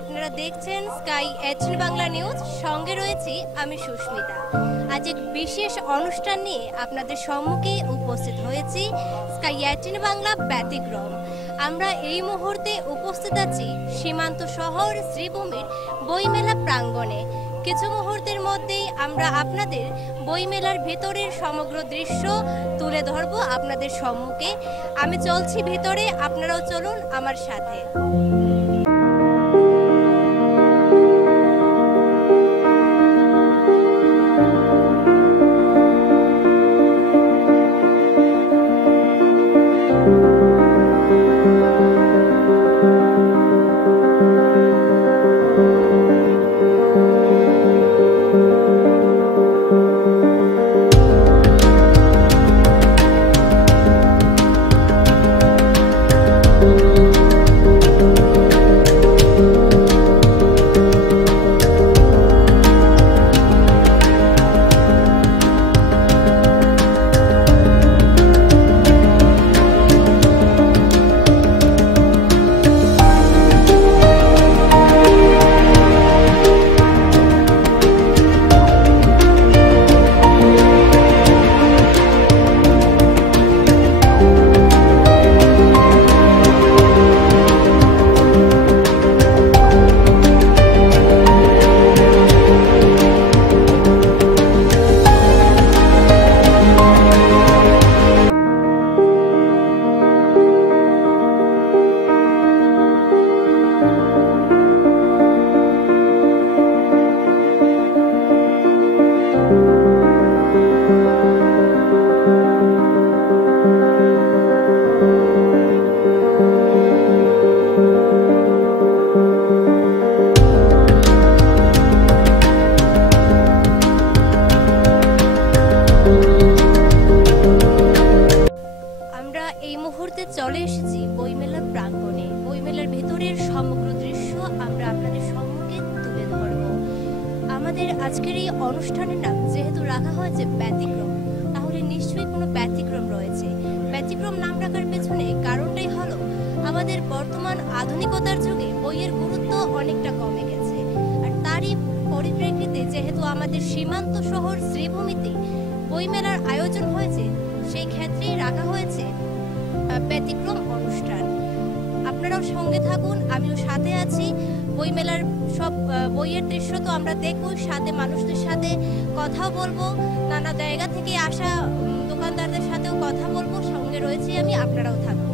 আপনারা দেখছেন sky 18 Bangla news, সঙ্গে রয়েছি আমি সুস্মিতা। আজ এক বিশেষ অনুষ্ঠান নিয়ে আপনাদের সম্মুখে উপস্থিত হয়েছি স্কাই 18 বাংলা ব্যতিক্রম। আমরা এই মুহূর্তে উপস্থিত আছি সীমান্ত শহর শ্রীভূমির বইমেলা প্রাঙ্গণে। কিছু মুহূর্তের মধ্যেই আমরা আপনাদের বইমেলার ভেতরের সমগ্র দৃশ্য তুলে ধরব আপনাদের সম্মুখে। আমি চলছি ভেতরে, আপনারাও চলুন আমার সাথে। চলে এসেছি বইমেলার প্রাঙ্গণে। বইমেলার ভেতরের সমগ্র দৃশ্য আমরা আপনাদের সম্মুখে তুলে ধরব। আমাদের আজকের এই অনুষ্ঠানের নাম যেহেতু রাখা হয়েছে ব্যতিক্রম, তাহলে নিশ্চয়ই কোনো ব্যতিক্রম রয়েছে। ব্যতিক্রম নাম রাখার পেছনে কারণটাই হলো আমাদের বর্তমান আধুনিকতার যুগে বইয়ের গুরুত্ব অনেকটা কমে গেছে, আর তারই পরিপ্রেক্ষিতে যেহেতু আমাদের সীমান্ত শহর শ্রীভূমিতে বইমেলার আয়োজন হয়েছে, সেই ক্ষেত্রেই রাখা হয়েছে ব্যতিক্রম অনুষ্ঠান। আপনারাও সঙ্গে থাকুন, আমিও সাথে আছি। বইমেলার সব বইয়ের দৃশ্য তো আমরা দেখবো, সাথে মানুষদের সাথে কথাও বলবো, নানা জায়গা থেকে আসা দোকানদারদের সাথেও কথা বলবো। সঙ্গে রয়েছি আমি, আপনারাও থাকুন।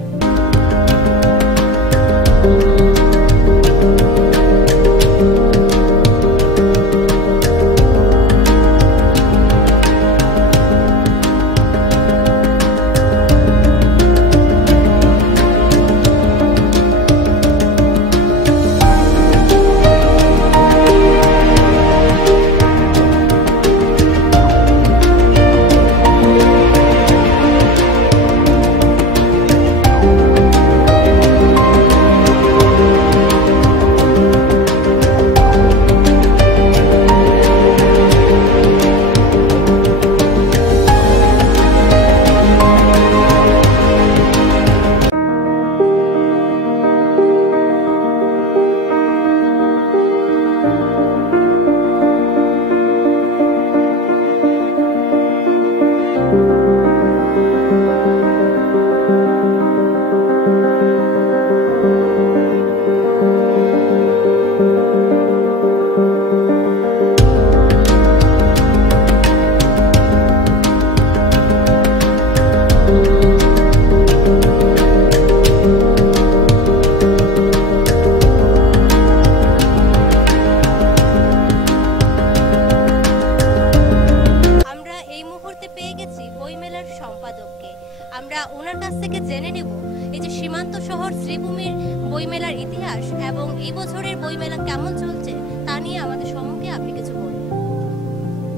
আমরা ওনার কাছ থেকে জেনে নেব এই যে সীমান্ত শহর শ্রীভূমির বইমেলার ইতিহাস এবং এই বছরের বইমেলা কেমন চলছে তা নিয়ে আমাদের সম্মুখে আপনি কিছু বলুন।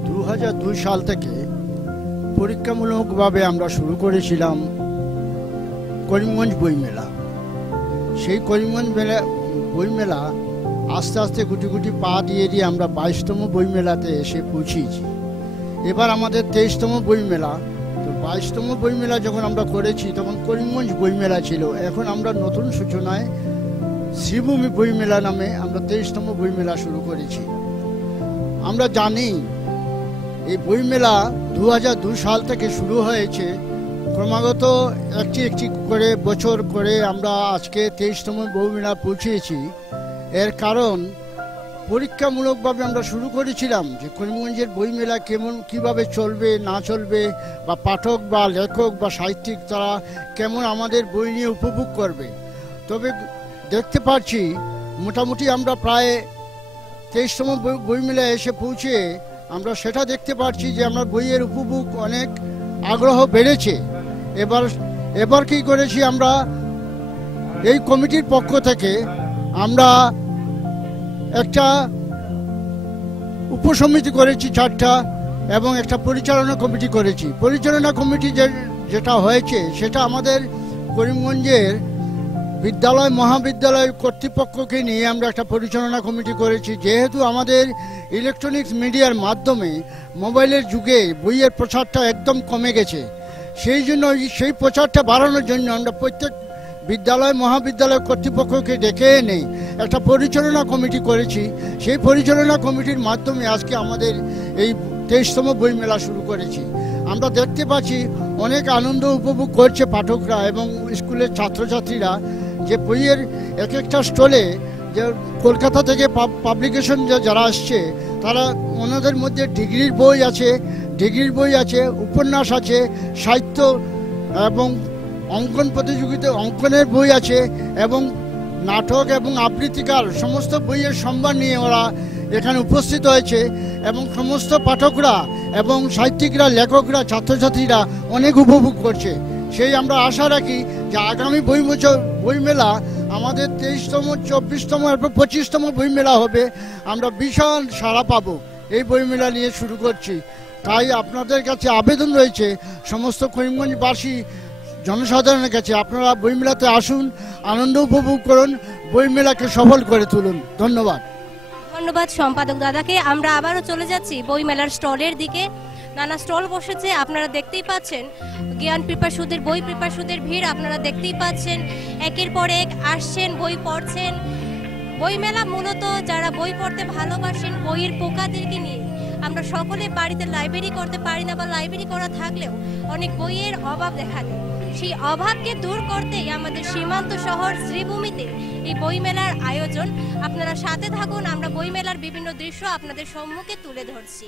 2002 সাল থেকে পরীক্ষামূলকভাবে আমরা শুরু করেছিলাম করিমগঞ্জ বইমেলা। সেই করিমগঞ্জ বইমেলা আস্তে আস্তে গুটি গুটি পা দিয়ে দিয়ে আমরা 22তম বইমেলাতে এসে পৌঁছেছি। এবার আমাদের 23তম বইমেলা। তো 22তম বইমেলা যখন আমরা করেছি তখন করিমগঞ্জ বইমেলা ছিল। এখন আমরা নতুন সূচনায় শ্রীভূমি বইমেলা নামে আমরা 23তম বইমেলা শুরু করেছি। আমরা জানি এই বইমেলা 2002 সাল থেকে শুরু হয়েছে, ক্রমাগত একটি একটি করে বছর করে আমরা আজকে 23তম বইমেলা পৌঁছেছি। এর কারণ পরীক্ষামূলকভাবে আমরা শুরু করেছিলাম যে করিমগঞ্জের বইমেলা কিভাবে চলবে না চলবে, বা পাঠক বা লেখক বা সাহিত্যিক তারা কেমন আমাদের বই নিয়ে উপভোগ করবে। তবে দেখতে পাচ্ছি মোটামুটি আমরা প্রায় 23তম বইমেলায় এসে পৌঁছে আমরা সেটা দেখতে পাচ্ছি যে আমরা বইয়ের উপভোগ অনেক আগ্রহ বেড়েছে। এবার কি করেছি, আমরা এই কমিটির পক্ষ থেকে আমরা একটা উপসমিতি করেছি 4টা, এবং একটা পরিচালনা কমিটি করেছি। পরিচালনা কমিটি যেটা হয়েছে সেটা আমাদের করিমগঞ্জের বিদ্যালয় মহাবিদ্যালয় কর্তৃপক্ষকে নিয়ে আমরা একটা পরিচালনা কমিটি করেছি। যেহেতু আমাদের ইলেকট্রনিক্স মিডিয়ার মাধ্যমে মোবাইলের যুগে বইয়ের প্রচারটা একদম কমে গেছে, সেই জন্য সেই প্রচারটা বাড়ানোর জন্য আমরা প্রত্যেক বিদ্যালয় মহাবিদ্যালয় কর্তৃপক্ষকে ডেকে এনে একটা পরিচালনা কমিটি করেছি। সেই পরিচালনা কমিটির মাধ্যমে আজকে আমাদের এই 23তম বইমেলা শুরু করেছি। আমরা দেখতে পাচ্ছি অনেক আনন্দ উপভোগ করছে পাঠকরা এবং স্কুলের ছাত্রছাত্রীরা, যে বইয়ের এক একটা স্টলে যে কলকাতা থেকে পাবলিকেশন যারা আসছে তারা ওনাদের মধ্যে ডিগ্রির বই আছে, উপন্যাস আছে, সাহিত্য এবং অঙ্কন প্রতিযোগিতা অঙ্কনের বই আছে, এবং নাটক এবং আবৃত্তিকার সমস্ত বইয়ের সম্ভার নিয়ে ওরা এখানে উপস্থিত হয়েছে। এবং সমস্ত পাঠকরা এবং সাহিত্যিকরা, লেখকরা, ছাত্রছাত্রীরা অনেক উপভোগ করছে। সেই আমরা আশা রাখি যে আগামী বইমেলা আমাদের 23তম 24তম এবং 25তম বইমেলা হবে, আমরা বিশাল সাড়া পাবো। এই বইমেলা নিয়ে শুরু করছি। তাই আপনাদের কাছে আবেদন রয়েছে সমস্ত করিমগঞ্জবাসী জনসাধারণের কাছে, আপনারা বইমেলাতে আসুন, আনন্দ উপভোগ করুন, বইমেলাকে সফল করে তুলুন। ধন্যবাদ। ধন্যবাদ সম্পাদক দাদাকে। আমরা আবারও চলে যাচ্ছি বইমেলার স্টলের দিকে। নানা স্টল বসেছে, আপনারা দেখতেই পাচ্ছেন। জ্ঞান পিপাসুদের, বই পিপাসুদের ভিড় আপনারা দেখতেই পাচ্ছেন। একের পর এক আসছেন, বই পড়ছেন। বইমেলা মূলত যারা বই পড়তে ভালোবাসেন, বইয়ের পোকাদেরকে নিয়ে। আমরা সকলে বাড়িতে লাইব্রেরি করতে পারি না, বা লাইব্রেরি করা থাকলেও অনেক বইয়ের অভাব দেখা দেয়। সেই অভাবকে দূর করতেই আমাদের সীমান্ত শহর শ্রীভূমিতে এই বইমেলার আয়োজন। আপনারা সাথে থাকুন, আমরা বইমেলার বিভিন্ন দৃশ্য আপনাদের সম্মুখে তুলে ধরছি।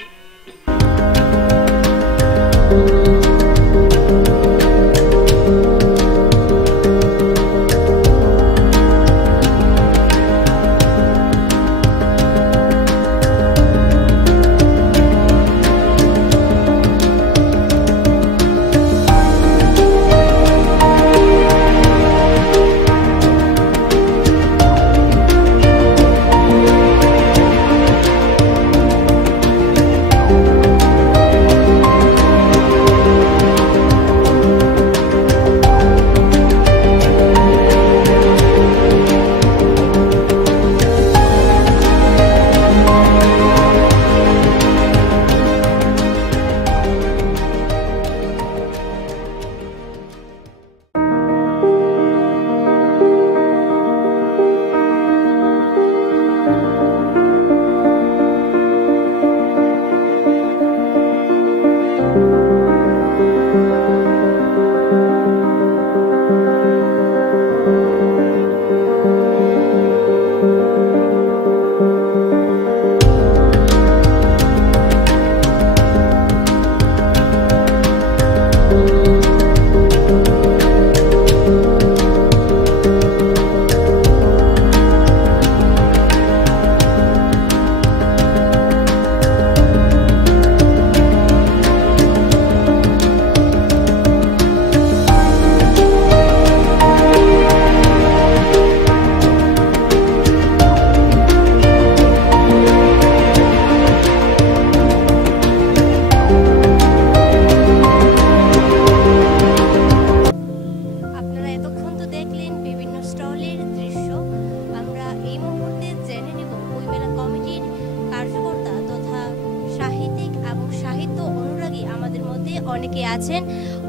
অনেকে আছেন,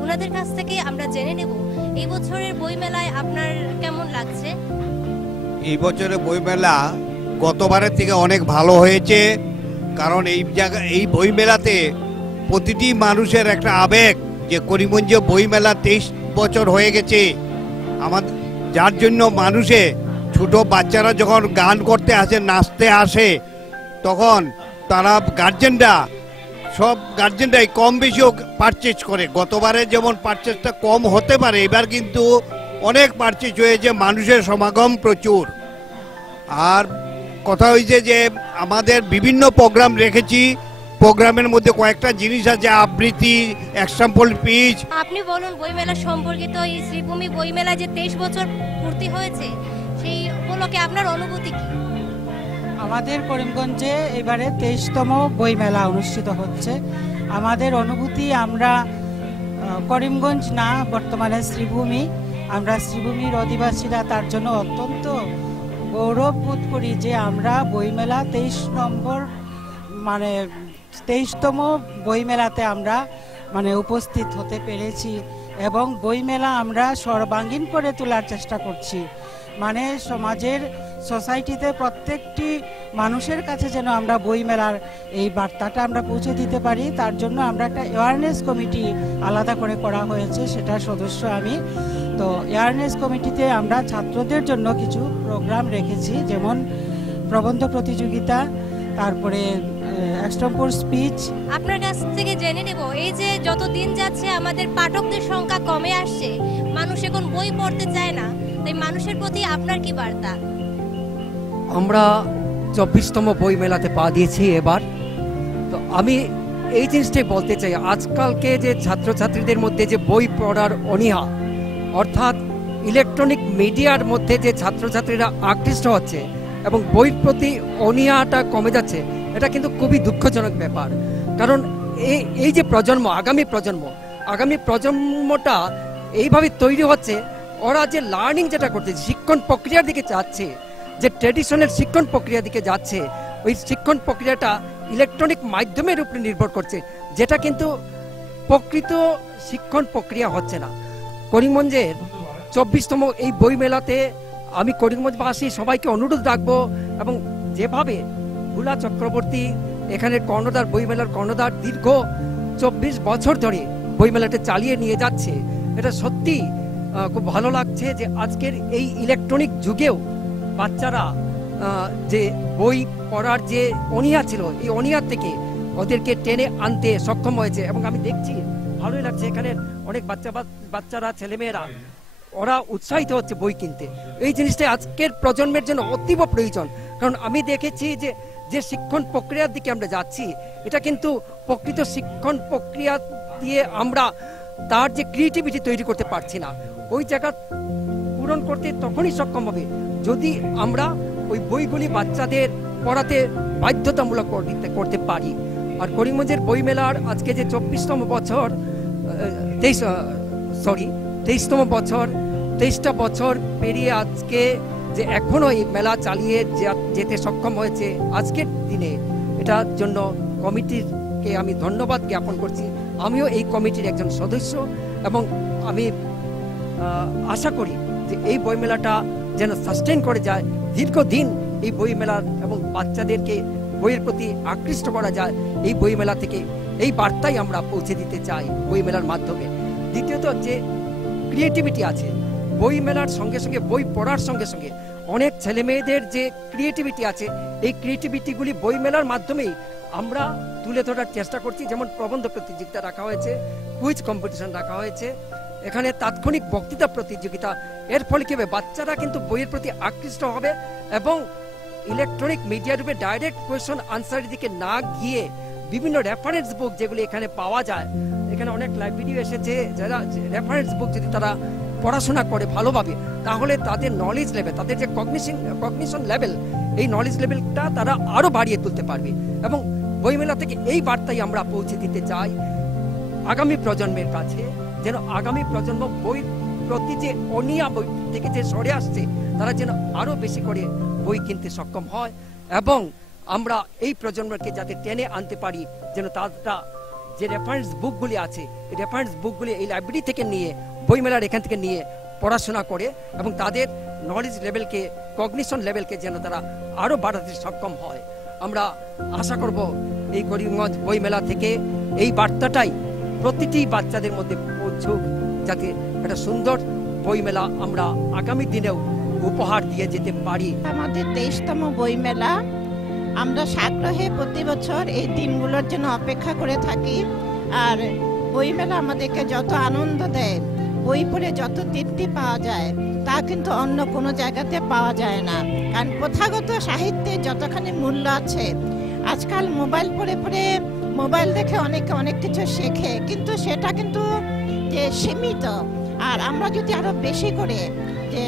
ওনাদের কাছ থেকে আমরা জেনে নেব এই বছরের বইমেলায় আপনার কেমন লাগছে। এই বছরে বইমেলা গতবারের থেকে অনেক ভালো হয়েছে, কারণ এই বইমেলাতে প্রতিটি মানুষের একটা আবেগ যে করিমগঞ্জে বইমেলা 23 বছর হয়ে গেছে আমাদের, যার জন্য মানুষে ছোট বাচ্চারা যখন গান করতে আসে, নাচতে আসে, তখন তারা সব গার্জেনরাই কম বেশিও পারচেজ করে। গতবারে যেমন পারচেজটা কম হতে পারে, এবার কিন্তু অনেক পারচেজ হয়েছে, মানুষের সমাগম প্রচুর। আর কথা হয়েছে যে আমাদের বিভিন্ন প্রোগ্রাম রেখেছি, প্রোগ্রামের মধ্যে কয়েকটা জিনিস আছে, আবৃত্তি, এক্সাম্পল পিচ। আপনি বলুন বইমেলা সম্পর্কিত, এই শ্রীভূমি বইমেলা যে 23 বছর পূর্তি হয়েছে, সেই উপলক্ষে আপনার অনুভূতি কি? আমাদের করিমগঞ্জে এবারে 23তম বইমেলা অনুষ্ঠিত হচ্ছে। আমাদের অনুভূতি, আমরা করিমগঞ্জ না, বর্তমানে শ্রীভূমি, আমরা শ্রীভূমির অধিবাসীরা তার জন্য অত্যন্ত গৌরব বোধ করি যে আমরা বইমেলা 23তম বইমেলাতে আমরা উপস্থিত হতে পেরেছি এবং বইমেলা আমরা সর্বাঙ্গীন করে তোলার চেষ্টা করছি। সমাজের, সোসাইটিতে প্রত্যেকটি মানুষের কাছে যেন আমরা বইমেলার এই বার্তাটা আমরা পৌঁছে দিতে পারি, তার জন্য আমরা একটা অ্যাওয়ারনেস কমিটি আলাদা করে করা হয়েছে, সেটার সদস্য আমি। তো অ্যাওয়ারনেস কমিটিতে আমরা ছাত্রদের জন্য কিছু প্রোগ্রাম রেখেছি, যেমন প্রবন্ধ প্রতিযোগিতা, তারপরে এক্সাম্পল স্পিচ। আপনার কাছ থেকে জেনে নেব, এই যে যত দিন যাচ্ছে আমাদের পাঠকদের সংখ্যা কমে আসছে, মানুষ এখন বই পড়তে চায় না, তাই মানুষের প্রতি আপনার কি বার্তা? আমরা 24তম বই মেলাতে পা দিয়েছি এবার। তো আমি এই জিনিসটাই বলতে চাই, আজকালকে যে ছাত্রছাত্রীদের মধ্যে যে বই পড়ার অনীহা, অর্থাৎ ইলেকট্রনিক মিডিয়ার মধ্যে যে ছাত্রছাত্রীরা আকৃষ্ট হচ্ছে এবং বইয়ের প্রতি অনীহাটা কমে যাচ্ছে, এটা কিন্তু খুবই দুঃখজনক ব্যাপার। কারণ এই যে প্রজন্ম, আগামী প্রজন্মটা এইভাবে তৈরি হচ্ছে, ওরা যে লার্নিং যেটা করছে, শিক্ষণ প্রক্রিয়ার দিকে যাচ্ছে, যে ট্র্যাডিশনাল শিক্ষণ প্রক্রিয়ার দিকে যাচ্ছে, ওই শিক্ষণ প্রক্রিয়াটা ইলেকট্রনিক মাধ্যমের উপরে নির্ভর করছে, যেটা কিন্তু প্রকৃত শিক্ষণ প্রক্রিয়া হচ্ছে না। করিমগঞ্জের 24তম এই বই মেলাতে আমি করিমগঞ্জবাসী সবাইকে অনুরোধ রাখবো, এবং যেভাবে ভুলা চক্রবর্তী এখানের কর্ণধার, বইমেলার কর্ণধার, দীর্ঘ 24 বছর ধরে বইমেলাটা চালিয়ে নিয়ে যাচ্ছে, এটা সত্যি খুব ভালো লাগছে যে আজকের এই ইলেকট্রনিক যুগেও বাচ্চারা যে বই পড়ার যে অনীহা ছিল, এই অনীহার থেকে ওদেরকে টেনে আনতে সক্ষম হয়েছে। এবং আমি দেখছি, ভালোই লাগছে, এখানে অনেক বাচ্চারা, ছেলেমেয়েরা, ওরা উৎসাহিত হচ্ছে বই কিনতে। এই জিনিসটা আজকের প্রজন্মের জন্য অতীব প্রয়োজন। কারণ আমি দেখেছি যে শিক্ষণ প্রক্রিয়ার দিকে আমরা যাচ্ছি, এটা কিন্তু প্রকৃত শিক্ষণ প্রক্রিয়া দিয়ে আমরা তার যে ক্রিয়েটিভিটি তৈরি করতে পারছি না। ওই জায়গা পূরণ করতে তখনই সক্ষম হবে যদি আমরা ওই বইগুলি বাচ্চাদের পড়াতে বাধ্যতামূলক করতে পারি। আর করিমগঞ্জের বইমেলার আজকে যে 24তম বছর, 23টা বছর পেরিয়ে আজকে যে এখনো এই মেলা চালিয়ে যেতে সক্ষম হয়েছে আজকের দিনে, এটার জন্য কমিটিকে আমি ধন্যবাদ জ্ঞাপন করছি। আমিও এই কমিটির একজন সদস্য এবং আমি আশা করি যে এই বইমেলাটা যেন সাস্টেন করে যায়, দীর্ঘদিন এই বইমেলার এবং বাচ্চাদেরকে বইয়ের প্রতি আকৃষ্ট করা যায়। এই বইমেলা থেকে এই বার্তাই আমরা পৌঁছে দিতে চাই বইমেলার মাধ্যমে। দ্বিতীয়ত, যে ক্রিয়েটিভিটি আছে বইমেলার সঙ্গে সঙ্গে, বই পড়ার সঙ্গে সঙ্গে অনেক ছেলে মেয়েদের যে ক্রিয়েটিভিটি আছে, এই ক্রিয়েটিভিটিগুলি বইমেলার মাধ্যমেই আমরা তুলে ধরার চেষ্টা করছি। যেমন প্রবন্ধ প্রতিযোগিতা রাখা হয়েছে, কুইজ কম্পিটিশন রাখা হয়েছে, এখানে তাৎক্ষণিক বক্তৃতা প্রতিযোগিতা। এর ফলে কি হবে, বাচ্চারা কিন্তু বইয়ের প্রতি আকৃষ্ট হবে এবং ইলেকট্রনিক মিডিয়া রূপে ডাইরেক্ট কোয়েশ্চন আনসারের দিকে না গিয়ে বিভিন্ন রেফারেন্স বুক যেগুলি এখানে পাওয়া যায়, এখানে অনেক লাইব্রেরি এসেছে, যারা রেফারেন্স বুক যদি তারা পড়াশোনা করে ভালোভাবে, তাহলে তাদের নলেজ লেভেল, তাদের যে কগনিশন লেভেল, এই নলেজ লেভেলটা তারা আরো বাড়িয়ে তুলতে পারবে। এবং বইমেলা থেকে এই বার্তাই আমরা পৌঁছে দিতে চাই আগামী প্রজন্মের কাছে, যেন আগামী প্রজন্ম বই প্রতি যে অনীহা, বই থেকে যে সরে আসছে, তারা যেন আরো বেশি করে বই কিনতে সক্ষম হয় এবং আমরা এই প্রজন্মকে যাতে টেনে আনতে পারি, যেন তারা যে রেফারেন্স বুকগুলি আছে, এই রেফারেন্স বুকগুলি এই লাইব্রেরি থেকে নিয়ে, বইমেলার এখান থেকে নিয়ে পড়াশোনা করে এবং তাদের নলেজ লেভেলকে, কগনিশন লেভেলকে যেন তারা আরও বাড়াতে সক্ষম হয়। আমরা আশা করব এই করিমগঞ্জ বইমেলা থেকে এই বার্তাটাই প্রতিটি বাচ্চাদের মধ্যে পৌঁছুক, যাতে একটা সুন্দর বইমেলা আমরা আগামী দিনেও উপহার দিয়ে যেতে পারি। আমাদের 23তম বইমেলা, আমরা সাগ্রহে প্রতি বছর এই দিনগুলোর জন্য অপেক্ষা করে থাকি। আর বইমেলা আমাদেরকে যত আনন্দ দেয়, বই পড়ে যত তৃপ্তি পাওয়া যায়, তা কিন্তু অন্য কোনো জায়গাতে পাওয়া যায় না। কারণ প্রথাগত সাহিত্যে যতখানি মূল্য আছে, আজকাল মোবাইল পড়ে পড়ে, মোবাইল দেখে অনেকে অনেক কিছু শেখে, কিন্তু সেটা কিন্তু যে সীমিত। আর আমরা যদি আরো বেশি করে যে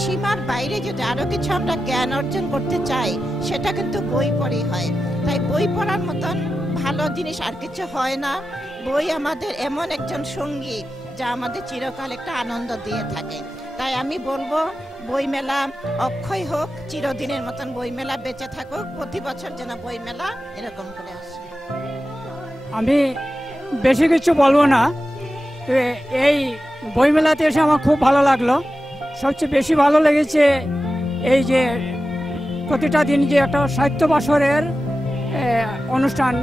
সীমার বাইরে যদি আরো কিছু আমরা জ্ঞান অর্জন করতে চাই, সেটা কিন্তু বই পড়েই হয়। তাই বই পড়ার মতন ভালো জিনিস আর কিছু হয় না। বই আমাদের এমন একজন সঙ্গী যা আমাদের চিরকাল একটা আনন্দ দিয়ে থাকে। তাই আমি বলবো বইমেলা অক্ষয় হোক, চিরদিনের মতন বইমেলা বেঁচে থাকুক, প্রতি বছর যেন বইমেলা এরকম করে আসে। আমি বেশি কিছু বলবো না, এই বইমেলাতে এসে আমার খুব ভালো লাগলো। সবচেয়ে বেশি ভালো লেগেছে এই যে প্রতিটা দিন যে একটা সাহিত্য বাসরের অনুষ্ঠান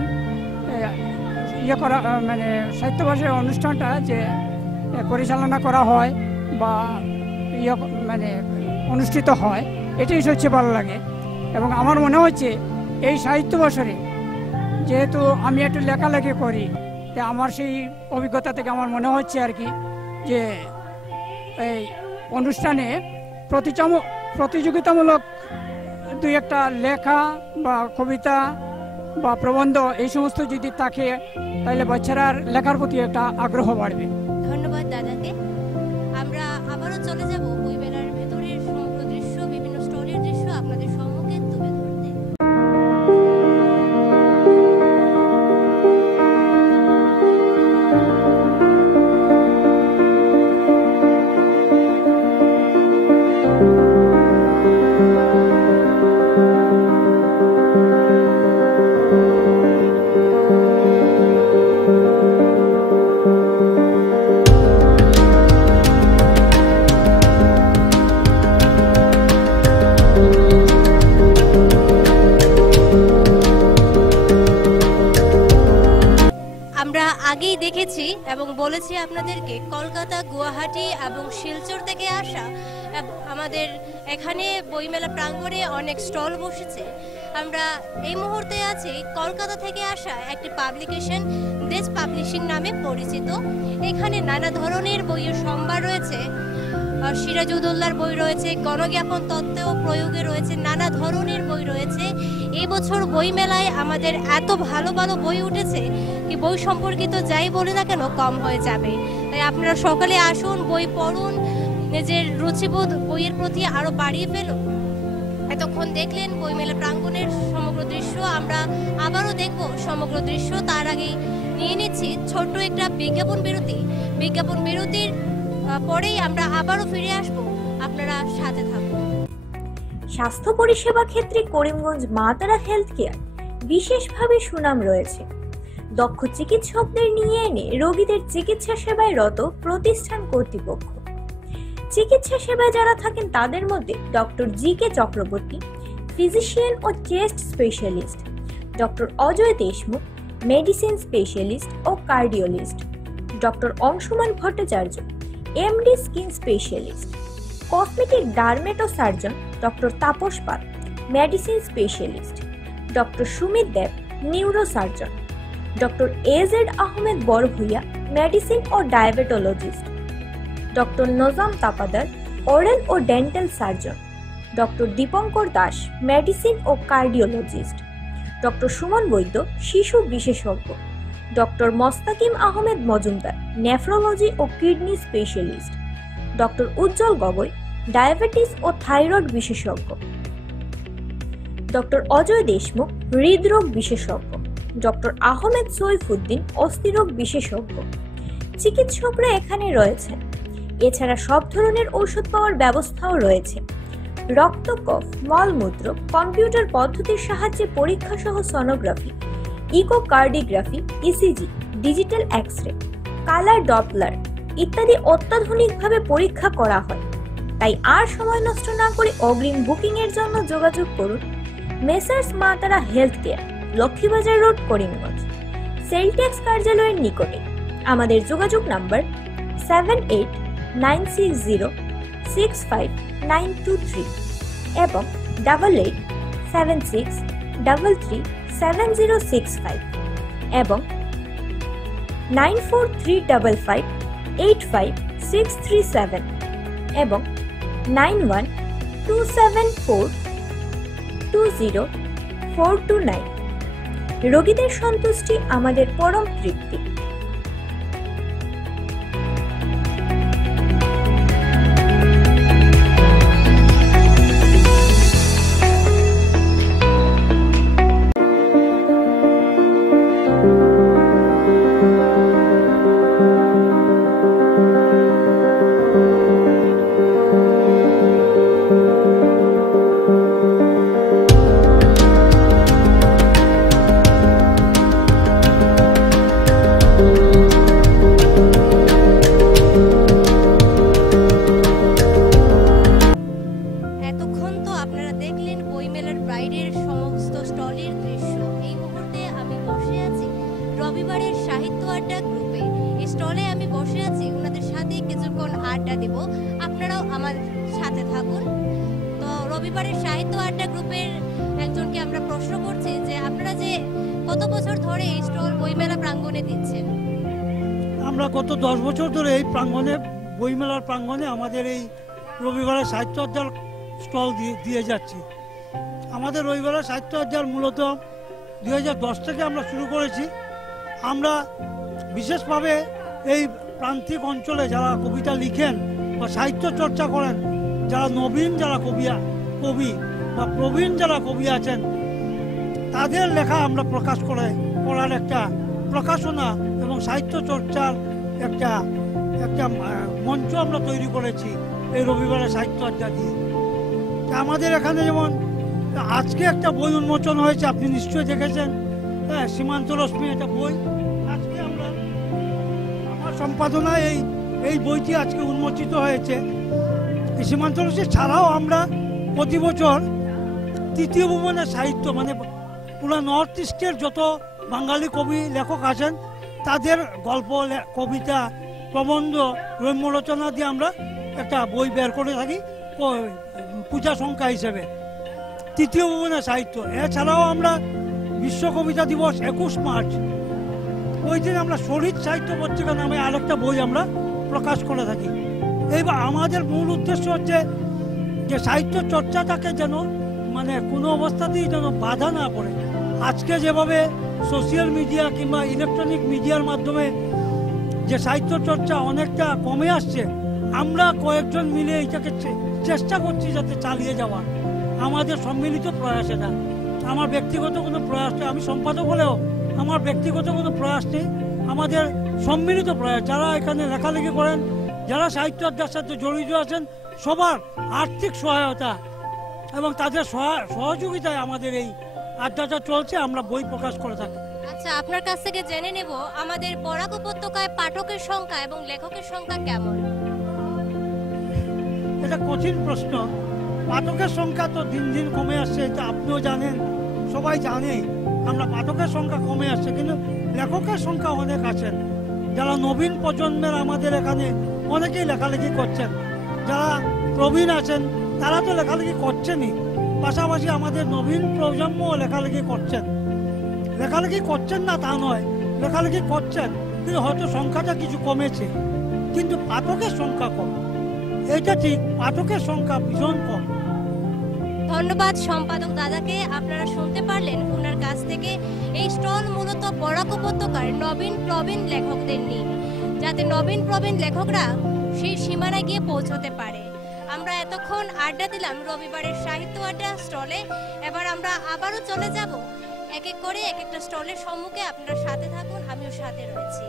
ইয়ে করা, মানে সাহিত্য বাসরের অনুষ্ঠানটা যে পরিচালনা করা হয় বা ইয়ে মানে অনুষ্ঠিত হয়, এটাই সবচেয়ে ভালো লাগে। এবং আমার মনে হচ্ছে এই সাহিত্য বাসরে, যেহেতু আমি একটু লেখালেখি করি, তা আমার সেই অভিজ্ঞতা থেকে আমার মনে হচ্ছে আর কি যে এই অনুষ্ঠানে প্রতিযোগিতামূলক দুই একটা লেখা বা কবিতা বা প্রবন্ধ এই সমস্ত যদি থাকে, তাহলে বাচ্চারার লেখার প্রতি একটা আগ্রহ বাড়বে। ধন্যবাদ দাদাকে। আমরা আবারও চলে যাব বইমেলার ভেতরের সমগ্র দৃশ্য, বিভিন্ন স্টলের দৃশ্য আপনাদের সম্মুখে তুলে ধরতে। আগেই দেখেছি এবং বলেছি আপনাদেরকে, কলকাতা, গুয়াহাটি এবং শিলচর থেকে আসা আমাদের এখানে বইমেলা প্রাঙ্গণে অনেক স্টল বসেছে। আমরা এই মুহূর্তে আছি কলকাতা থেকে আসা একটি পাবলিকেশন, দেশ পাবলিশিং নামে পরিচিত। এখানে নানা ধরনের বইয়ের সম্ভার রয়েছে, সিরাজউদ্দৌলার বই রয়েছে, গণজ্ঞাপন তত্ত্ব ও প্রয়োগে রয়েছে, নানা ধরনের বই রয়েছে। এই বছর বইমেলায় আমাদের এত ভালো ভালো বই উঠেছে কি বই সম্পর্কিত যাই বলে না কেন কম হয়ে যাবে। তাই আপনারা সকালে আসুন, বই পড়ুন, নিজের রুচিবোধ বইয়ের প্রতি আরও বাড়িয়ে ফেলুন। এতক্ষণ দেখলেন বইমেলা প্রাঙ্গণের সমগ্র দৃশ্য, আমরা আবারও দেখব সমগ্র দৃশ্য। তার আগে নিয়ে নিচ্ছি ছোট্ট একটা বিজ্ঞাপন বিরতি। বিজ্ঞাপন বিরতির পরেই আমরা আবারও ফিরে আসব, আপনারা সাথে থাকুন। স্বাস্থ্য পরিষেবা ক্ষেত্রে করিমগঞ্জ মা তারা হেলথ কেয়ার বিশেষভাবে সুনাম রয়েছে। দক্ষ চিকিৎসকদের নিয়ে এনে রোগীদের চিকিৎসা সেবায় রত প্রতিষ্ঠান কর্তৃপক্ষ। চিকিৎসা সেবায় যারা থাকেন তাদের মধ্যে ডক্টর জি.কে. চক্রবর্তী, ফিজিশিয়ান ও chest specialist, doctor Ajay Deshmukh, medicine specialist ও cardiologist, doctor Anshuman Bhattacharya, MD skin specialist, cosmetic dermato surgeon doctor Tapas Pal, medicine specialist, doctor Sumit Deb, neuro surgeon, doctor A Z Ahmed Barbhuiya, medicine ও diabetologist, doctor Nazam Tapadar, oral ও dental surgeon, doctor Dipankar Das, medicine ও cardiologist, doctor Suman Baidya, শিশু বিশেষজ্ঞ, doctor Mostakim Ahmed Majumdar, nephrology ও kidney specialist, doctor উজ্জ্বল Gogoi, diabetes ও thyroid বিশেষজ্ঞ, doctor Ajay Deshmukh, হৃদরোগ বিশেষজ্ঞ, doctor Ahmed Saifuddin, অস্থিরোগ বিশেষজ্ঞ। চিকিৎসকরা এখানে রয়েছেন। এছাড়া সব ধরনের ঔষধ পাওয়ার ব্যবস্থাও রয়েছে। রক্ত, কফ, মলমূত্র কম্পিউটার পদ্ধতির সাহায্যে পরীক্ষা সহ sonography, echocardiography, ECG, digital X-ray, colour Doppler ইত্যাদি অত্যাধুনিকভাবে পরীক্ষা করা হয়। তাই আর সময় নষ্ট না করে অগ্রিম বুকিং এর জন্য যোগাযোগ করুন মেসার্স মা তারা health care, Laxmibazar road, Karimganj, sell tax কার্যালয়ের নিকটে। আমাদের যোগাযোগ নাম্বার 7896065923 এবং 8876337065 এবং 9435585637 এবং 9127420429। রোগীদের সন্তুষ্টি আমাদের পরম তৃপ্তি। এতক্ষণ তো আপনারা দেখলেন বইমেলার ব্রাইডের সমস্ত স্টলের দৃশ্য। এই মুহূর্তে আমি বসে আছি রবিবারের সাহিত্য আড্ডা গ্রুপে। এই স্টলে আমি বসে আছি, ওনাদের সাথে কিছুক্ষণ আড্ডা দেব। আপনারাও আমার সাথে থাকুন। তো রবিবারের সাহিত্য আড্ডা গ্রুপের একজনকে আমরা প্রশ্ন করছি যে আপনারা যে কত বছর ধরে এই স্টল বইমেলা প্রাঙ্গণে দিচ্ছেন? আমরা গত 10 বছর ধরে এই প্রাঙ্গণে, বইমেলার প্রাঙ্গণে আমাদের এই রবিবারের সাহিত্য আড্ডার স্টল দিয়ে যাচ্ছি। আমাদের রবিবারের সাহিত্য আড্ডার মূলত 2010 থেকে আমরা শুরু করেছি। আমরা বিশেষভাবে এই প্রান্তিক অঞ্চলে যারা কবিতা লিখেন বা সাহিত্য চর্চা করেন, যারা নবীন যারা কবি বা প্রবীণ যারা কবি আছেন, তাদের লেখা আমরা প্রকাশ করার একটা প্রকাশনা এবং সাহিত্য চর্চার একটা মঞ্চ আমরা তৈরি করেছি এই রবিবারের সাহিত্য আড্ডা দিয়ে। আমাদের এখানে যেমন আজকে একটা বই উন্মোচন হয়েছে, আপনি নিশ্চয়ই দেখেছেন, হ্যাঁ, সীমান্ত রশ্মি একটা বই। আজকে আমরা আমার সম্পাদনায় এই বইটি আজকে উন্মোচিত হয়েছে। এই সীমান্ত রশ্মি ছাড়াও আমরা প্রতি বছর তৃতীয় ভুবনের সাহিত্য, মানে পুরো নর্থ ইস্টের যত বাঙালি কবি লেখক আছেন তাদের গল্প, কবিতা, প্রবন্ধ, রম্য রচনা দিয়ে আমরা একটা বই বের করে থাকি পূজা সংখ্যা হিসেবে, তৃতীয় ভুবনের সাহিত্য। এছাড়াও আমরা বিশ্ব কবিতা দিবস 21 মার্চ, ওই দিন আমরা শহীদ সাহিত্য পত্রিকা নামে আরেকটা বই আমরা প্রকাশ করে থাকি। এইবার আমাদের মূল উদ্দেশ্য হচ্ছে যে সাহিত্য চর্চাটাকে যেন মানে কোনো অবস্থাতেই যেন বাধা না পড়ে। আজকে যেভাবে সোশ্যাল মিডিয়া কিংবা ইলেকট্রনিক মিডিয়ার মাধ্যমে যে সাহিত্য চর্চা অনেকটা কমে আসছে, আমরা কয়েকজন মিলে এইটাকে চেষ্টা করছি যাতে চালিয়ে যাওয়ার। আমাদের সম্মিলিত প্রয়াস এটা, আমার ব্যক্তিগত কোনো প্রয়াস নেই, আমি সম্পাদক হলেও আমার ব্যক্তিগত কোনো প্রয়াস নেই, আমাদের সম্মিলিত প্রয়াস। যারা এখানে লেখালেখি করেন, যারা সাহিত্য আড্ডার সাথে জড়িত আছেন, সবার আর্থিক সহায়তা এবং তাদের সহযোগিতায় আমাদের এই আড্ডাটা চলছে, আমরা বই প্রকাশ করে থাকি। আচ্ছা, আপনার কাছ থেকে জেনে নেব আমাদের বরাক উপত্যকায় পাঠকের সংখ্যা এবং লেখকের সংখ্যা কেমন? এটা কঠিন প্রশ্ন। পাঠকের সংখ্যা তো দিন দিন কমে আসছে, এটা আপনিও জানেন, সবাই জানে। আমরা পাঠকের সংখ্যা কমে আসছে, কিন্তু লেখকের সংখ্যা অনেক আছেন। যারা নবীন প্রজন্মের আমাদের এখানে অনেকেই লেখালেখি করছেন, যারা প্রবীণ আছেন তারা তো লেখালেখি করছেনই, পাশাপাশি আমাদের নবীন প্রজন্মও লেখালেখি করছেন। লেখালেখি করছেন না তা নয়, লেখালেখি করছেন, কিন্তু হয়তো সংখ্যাটা কিছু কমেছে, কিন্তু পাঠকের সংখ্যা কম। এটা ঠিক, পাঠকের সংখ্যা ভীষণ কম। ধন্যবাদ সম্পাদক দাদাকে। আপনারা শুনতে পারলেন ওনার কাছ থেকে। এই স্টল মূলত বরাক উপত্যকার নবীন প্রবীণ লেখকদের নিয়ে, যাতে নবীন প্রবীণ লেখকরা সেই সীমানায় গিয়ে পৌঁছতে পারে। আমরা এতক্ষণ আড্ডা দিলাম রবিবারের সাহিত্য আড্ডা স্টলে। এবার আমরা আবারও চলে যাব এক এক করে এক একটা স্টলের সম্মুখে। আপনারা সাথে থাকুন, আমিও সাথে রয়েছি।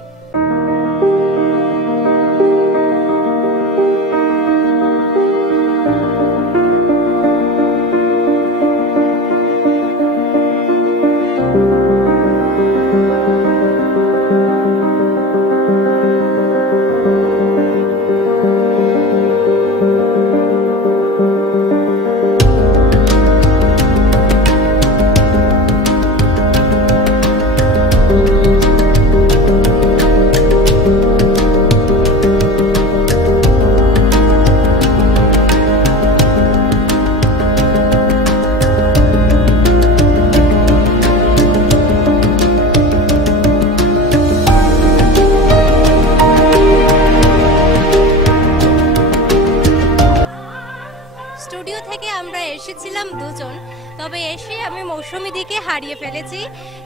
মৌসুমীদিকে হারিয়ে ফেলেছি।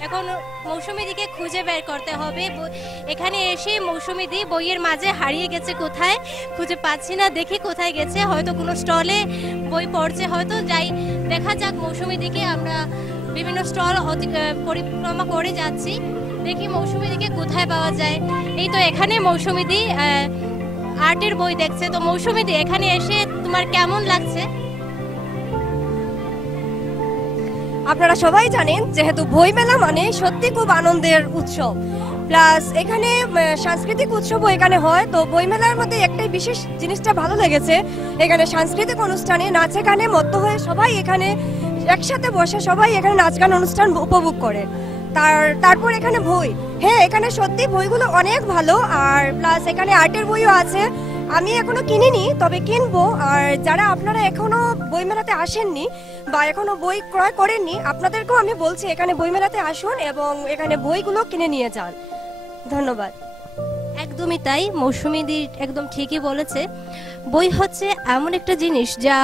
এখন মৌসুমীদিকে খুঁজে বের করতে হবে। এখানে এসে মৌসুমীদি বইয়ের মাঝে হারিয়ে গেছে, কোথায় খুঁজে পাচ্ছি না, দেখি কোথায় গেছে, হয়তো কোনো স্টলে বই পড়ছে, হয়তো যাই দেখা যাক মৌসুমীদিকে। আমরা বিভিন্ন স্টল পরিক্রমা করে যাচ্ছি, দেখি মৌসুমীদিকে কোথায় পাওয়া যায়। এই তো এখানে মৌসুমীদি আর্টের বই দেখছে। তো মৌসুমীদি, এখানে এসে তোমার কেমন লাগছে? আপনারা সবাই জানেন যেহেতু বইমেলা মানে সত্যি খুব আনন্দের উৎসব, প্লাস এখানে সাংস্কৃতিক উৎসবও এখানে হয়। তো বইমেলার মধ্যে একটাই বিশেষ জিনিসটা ভালো লেগেছে, এখানে সাংস্কৃতিক অনুষ্ঠানে নাচে গানে মধ্য হয়ে সবাই এখানে একসাথে বসে সবাই এখানে নাচ গান অনুষ্ঠান উপভোগ করে। তারপর এখানে বই, হ্যাঁ এখানে সত্যি বইগুলো অনেক ভালো, আর প্লাস এখানে আর্টের বইও আছে। আমি এখনো কিনিনি, তবে কিনবো। আর যারা আপনারা এখনো বইমেলাতে আসেননি বা এখনো বই ক্রয় করেননি, আপনাদেরকেও আমি বলছি এখানে বইমেলাতে আসুন এবং এখানে বইগুলো কিনে নিয়ে যান। ধন্যবাদ। একদমই তাই, মৌসুমীদি একদম ঠিকই বলেছে। বই হচ্ছে এমন একটা জিনিস যা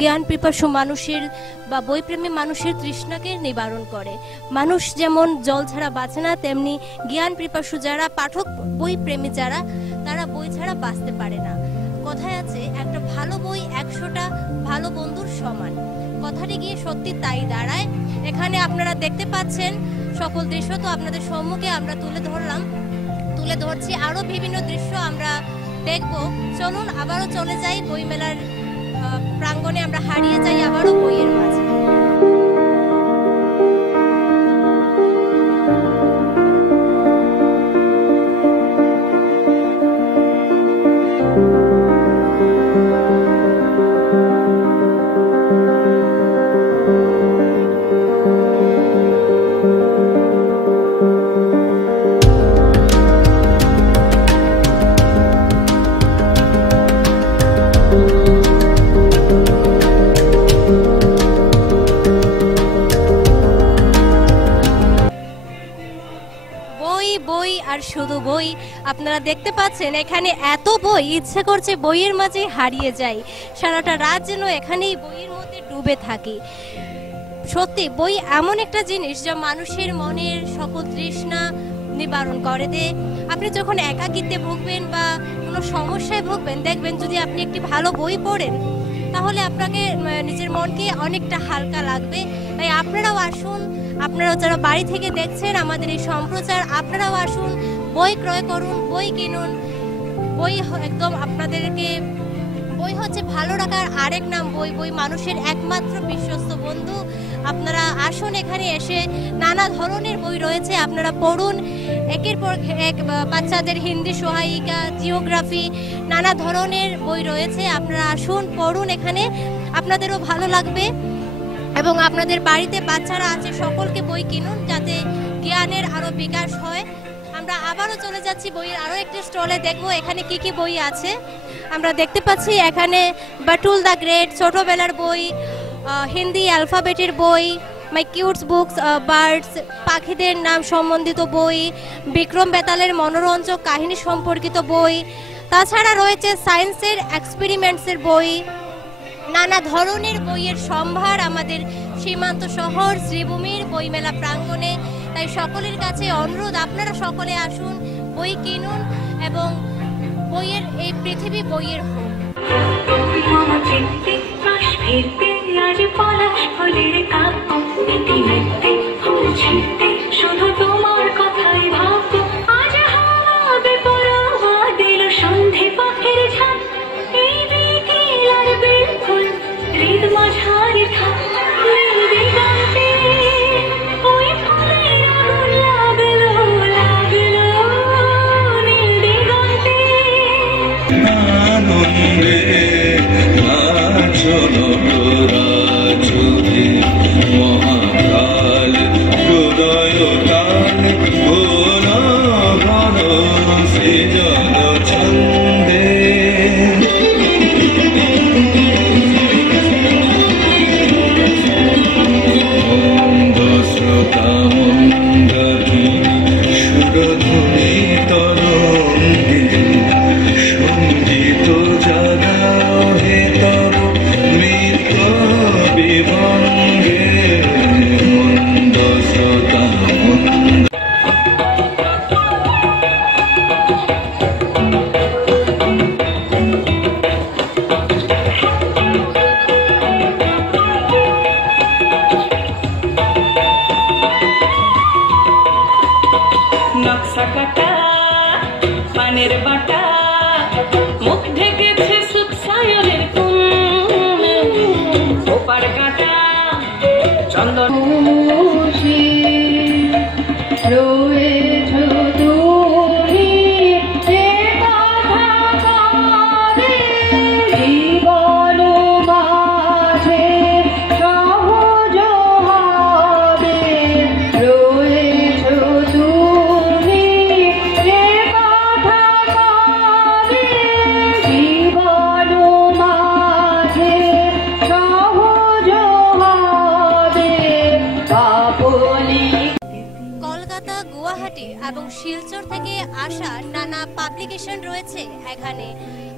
জ্ঞান পিপাসু মানুষের বা বইপ্রেমী মানুষের তৃষ্ণাকে নিবারণ করে। মানুষ যেমন জল ছাড়া বাঁচে না, তেমনি জ্ঞান পিপাসু যারা পাঠক বই প্রেমী যারা, তারা বই ছাড়া বাঁচতে পারে না। কথায় আছে একটা ভালো বই 100টা ভালো বন্ধুর সমান। কথাটি গিয়ে সত্যি তাই দাঁড়ায়। এখানে আপনারা দেখতে পাচ্ছেন সকল দৃশ্য তো আপনাদের সম্মুখে আমরা তুলে ধরছি। আরো বিভিন্ন দৃশ্য আমরা দেখব। চলুন আবারও চলে যাই বইমেলার প্রাঙ্গণে, আমরা হারিয়ে যাই আবারও বইয়ের মাঝে। বই আর শুধু বই। আপনারা দেখতে পাচ্ছেন এখানে এত বই, ইচ্ছে করছে বইয়ের মাঝে হারিয়ে যাই, সারাটা রাত যেন এখানেই বইয়ের মধ্যে ডুবে থাকি। সত্যি বই এমন একটা জিনিস যা মানুষের মনের সকল তৃষ্ণা নিবারণ করে দেয়। আপনি যখন একাকিত্বে ভুগবেন বা কোনো সমস্যায় ভুগবেন, দেখবেন যদি আপনি একটি ভালো বই পড়েন তাহলে আপনাকে নিজের মনকে অনেকটা হালকা লাগবে। তাই আপনারাও আসুন, আপনারাও যারা বাড়ি থেকে দেখছেন আমাদের এই সম্প্রচার, আপনারাও আসুন, বই ক্রয় করুন, বই কিনুন। বই একদম আপনাদেরকে, বই হচ্ছে ভালো রাখার আরেক নাম। বই মানুষের একমাত্র বিশ্বস্ত বন্ধু। আপনারা আসুন, এখানে এসে নানা ধরনের বই রয়েছে, আপনারা পড়ুন। একের পর এক বাচ্চাদের হিন্দি সহায়িকা, জিওগ্রাফি, নানা ধরনের বই রয়েছে। আপনারা আসুন, পড়ুন, এখানে আপনাদেরও ভালো লাগবে। এবং আপনাদের বাড়িতে বাচ্চারা আছে, সকলকে বই কিনুন যাতে জ্ঞানের আরো বিকাশ হয়। আমরা আবারও চলে যাচ্ছি বইয়ের আরো একটি স্টলে, দেখবো এখানে কি কি বই আছে। আমরা দেখতে পাচ্ছি এখানে বাটুল দ্য গ্রেট, ছোটবেলার বই, হিন্দি অ্যালফাবেটের বই, মাই কিউটস বুকস, বার্ডস, পাখিদের নাম সম্বন্ধিত বই, বিক্রম বেতালের মনোরঞ্জক কাহিনী সম্পর্কিত বই। তাছাড়া রয়েছে সায়েন্সের এক্সপেরিমেন্টসের বই, নানা ধরনের বইয়ের সম্ভার আমাদের সীমান্ত শহর শ্রীভূমির বইমেলা প্রাঙ্গণে। তাই সকলের কাছে অনুরোধ, আপনারা সকলে আসুন, বই কিনুন এবং বইয়ের এই পৃথিবী বইয়ের হোক। শুধু তোমার কথাই ভাববো, আজ হাওয়া পরোয়া দিল সন্ধে পাখির ঝাঁক, এই বিকেল আর বিলকুল হৃদ মাঝারে থাক, দিগন্তে ওই ফুলের আগুন লাগলো লাগলো নীল দিগন্তে। আনন্দে নাচলো রাজুরে মহাকাল হৃদয় কাল ঘন ঘন সৃজন ছন্দে। মন্দ শ্রোতা মন্দাকিনী সুরধুনী তরঙ্গিনী সঞ্জিত জাগা ফুলের বাটা মুখ ঢেকেছে সুৎসায়নের কুনে ওপার কাটা চন্দন রয়েছ তুমি এ কথা কানে জীবন মাঝে সহজ হবে রয়েছ তুমি এ কথা কানে জীবন মাঝে সহজ হবে আপনি কলকাতা, গুয়াহাটি এবং শিলচর থেকে আসা নানা পাবলিকেশন রয়েছে এখানে।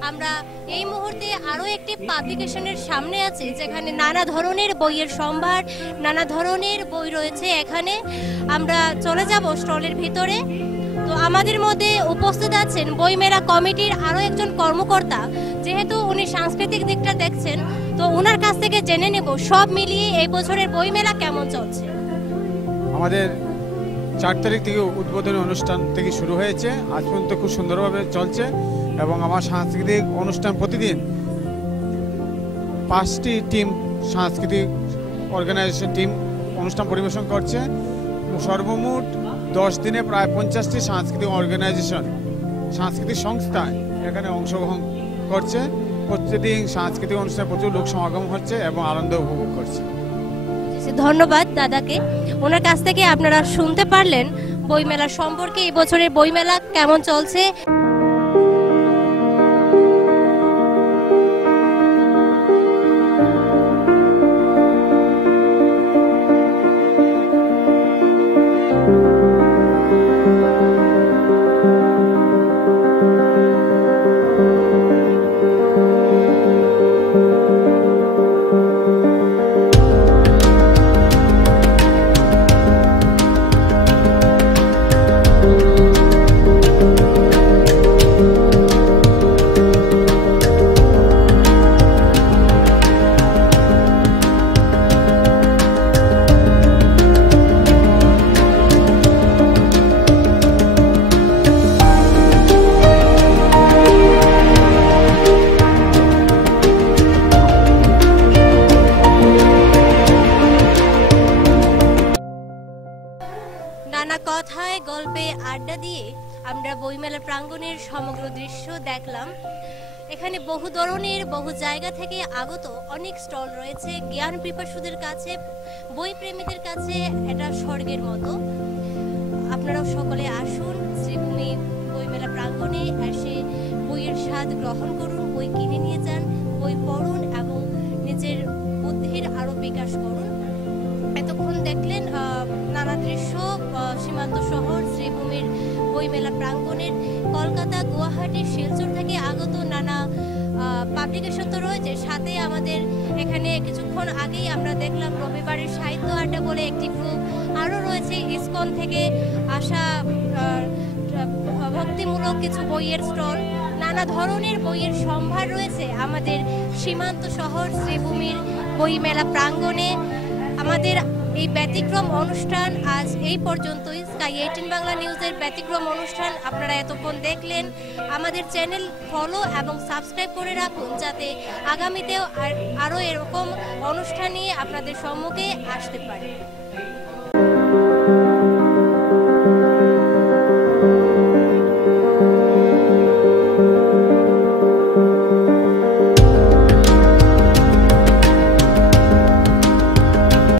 আমরা এই মুহূর্তে আরও একটি পাবলিকেশনের সামনে আছি, যেখানে নানা ধরনের বইয়ের সম্ভার, নানা ধরনের বই রয়েছে এখানে। আমরা চলে যাব স্টলের ভিতরে। তো আমাদের মধ্যে উপস্থিত আছেন বইমেলা কমিটির আরও একজন কর্মকর্তা। যেহেতু উনি সাংস্কৃতিক দিকটা দেখছেন, তো ওনার কাছ থেকে জেনে নেব সব মিলিয়ে এই বছরের বইমেলা কেমন চলছে। আমাদের 4 তারিখ থেকে উদ্বোধনী অনুষ্ঠান থেকে শুরু হয়েছে, আজ পর্যন্ত খুব সুন্দরভাবে চলছে এবং আমার সাংস্কৃতিক অনুষ্ঠান প্রতিদিন 5টি টিম, সাংস্কৃতিক অর্গানাইজেশন টিম অনুষ্ঠান পরিবেশন করছে। সর্বমোট 10 দিনে প্রায় 50টি সাংস্কৃতিক অর্গানাইজেশন, সাংস্কৃতিক সংস্থা এখানে অংশগ্রহণ করছে। প্রতিদিন সাংস্কৃতিক অনুষ্ঠানে প্রচুর লোক সমাগম হচ্ছে এবং আনন্দ উপভোগ করছে। ধন্যবাদ দাদাকে। ওনার কাছ থেকে আপনারা শুনতে পারলেন বইমেলা সম্পর্কে, এই বছরের বইমেলা কেমন চলছে। নানা কথায় গল্পে আড্ডা দিয়ে আমরা বইমেলা প্রাঙ্গণের সমগ্র দৃশ্য দেখলাম। এখানে বহু ধরনের, বহু জায়গা থেকে আগত অনেক স্টল রয়েছে। জ্ঞান পিপাসুদের কাছে, বই প্রেমীদের কাছে এটা স্বর্গের মতো। আপনারাও সকলে আসুন শ্রীভূমি বইমেলা প্রাঙ্গণে, এসে বইয়ের স্বাদ গ্রহণ করুন, বই কিনে নিয়ে যান, বই পড়ুন এবং নিজের বুদ্ধির আরও বিকাশ করুন। এতক্ষণ দেখলেন নানা দৃশ্য সীমান্ত শহর শ্রীভূমির বইমেলা প্রাঙ্গণের। কলকাতা, গুয়াহাটি, শিলচর থেকে আগত নানা পাবলিকেশন তো রয়েছে, সাথে আমাদের এখানে কিছুক্ষণ আগেই আমরা দেখলাম রবিবারের সাহিত্য আড্ডা বলে একটি গ্রুপ, আরও রয়েছে ইসকন থেকে আসা ভক্তিমূলক কিছু বইয়ের স্টল। নানা ধরনের বইয়ের সম্ভার রয়েছে আমাদের সীমান্ত শহর শ্রীভূমির বইমেলা প্রাঙ্গণে। আমাদের এই ব্যতিক্রম অনুষ্ঠান আজ এই পর্যন্তই। স্কাই 18 বাংলা নিউজের ব্যতিক্রম অনুষ্ঠান আপনারা এতক্ষণ দেখলেন। আমাদের চ্যানেল ফলো এবং সাবস্ক্রাইব করে রাখুন, যাতে আগামীতেও আরও এরকম অনুষ্ঠান নিয়ে আপনাদের সম্মুখে আসতে পারে।